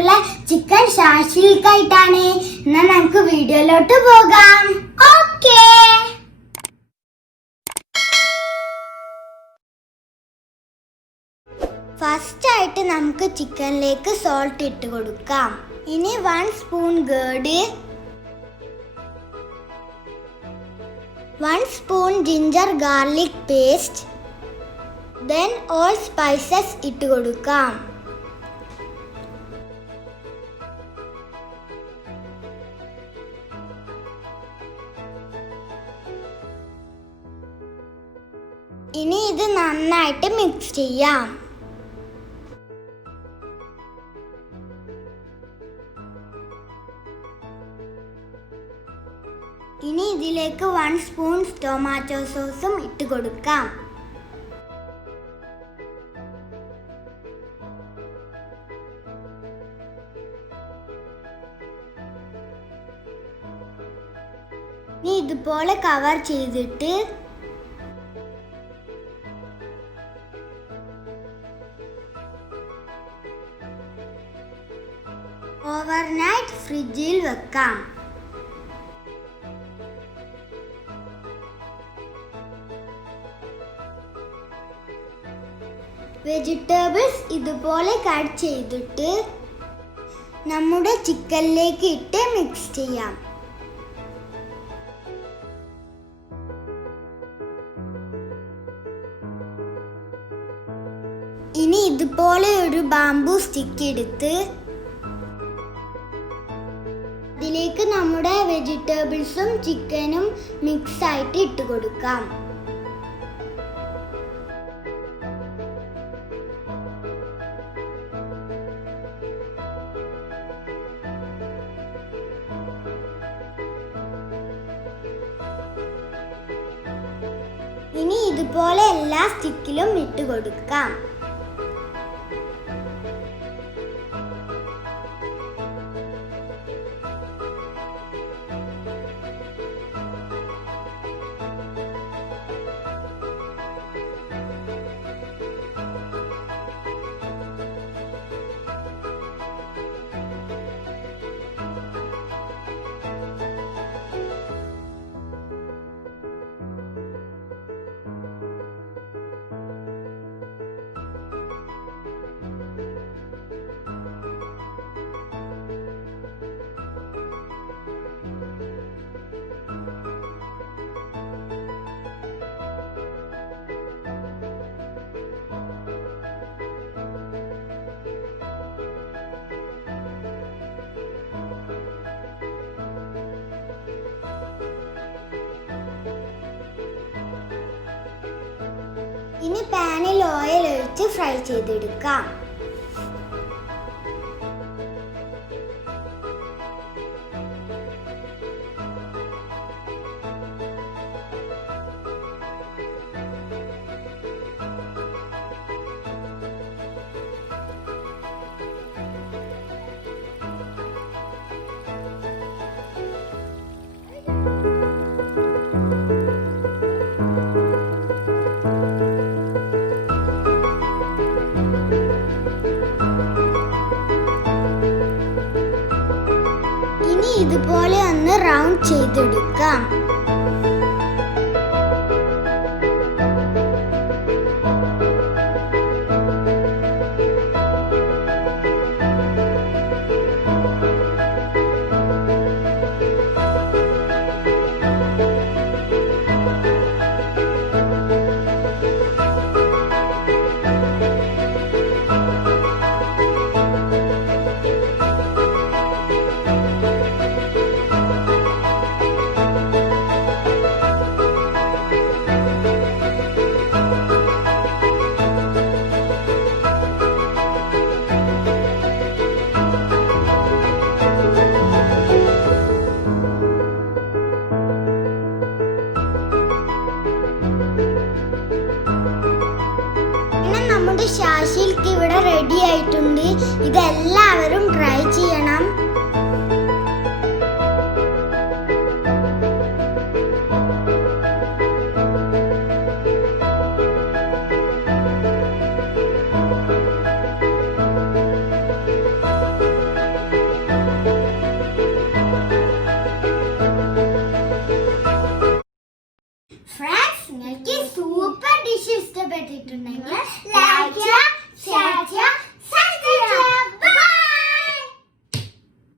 ആയിട്ടുള്ള ചിക്കൻ ഷാഷ്ലിക് ആയിട്ടാണ്. എന്നാൽ നമുക്ക് വീഡിയോയിലോട്ട് പോകാം. ഓക്കേ. ഫസ്റ്റ് ആയിട്ട് നമുക്ക് ചിക്കനിലേക്ക് സോൾട്ട് ഇട്ട് കൊടുക്കാം. ഇനി 1 spoon Gerd, 1 spoon ginger garlic paste, then all spices ഇട്ട് കൊടുക്കാം. ഇനി ഇത് നന്നായിട്ട് മിക്സ് ചെയ്യാം. ഇനി ഇതിലേക്ക് 1 സ്പൂൺ ടൊമാറ്റോ സോസും ഇട്ട് കൊടുക്കാം. ഇനി ഇതുപോലെ കവർ ചെയ്തിട്ട് ഓവർനൈറ്റ് ഫ്രിഡ്ജിൽ വെക്കാം. വെജിറ്റബിൾസ് ഇതുപോലെ കട്ട് ചെയ്തിട്ട് നമ്മുടെ ചിക്കനിലേക്ക് ഇട്ട് മിക്സ് ചെയ്യാം. ഇനി ഇതുപോലെ ഒരു ബാംബൂ സ്റ്റിക്ക് എടുത്ത് അതിലേക്ക് നമ്മുടെ വെജിറ്റബിൾസും ചിക്കനും മിക്സ് ആയിട്ട് ഇട്ട് കൊടുക്കാം. ഇനി ഇതുപോലെ എല്ലാ സ്റ്റിക്കിലും ഇട്ട് കൊടുക്കാം. ഇനി പാനിൽ ഓയിൽ ഒഴിച്ച് ഫ്രൈ ചെയ്തെടുക്കാം. ഇതുപോലെ ഒന്ന് റൗണ്ട് ചെയ്തെടുക്കാം. ഷാഷ്ലിക് ഇവിടെ റെഡി ആയിട്ടുണ്ട്. ഇതെല്ലാവരും ട്രൈ ചെയ്യണം. ഫ്രണ്ട്സ്, നിങ്ങൾക്ക് സൂപ്പർ ഡിഷ് ഇഷ്ടപ്പെട്ടിട്ടുണ്ടെങ്കിൽ ലൈക്ക് ചെയ്യുക, ഷെയർ ചെയ്യുക,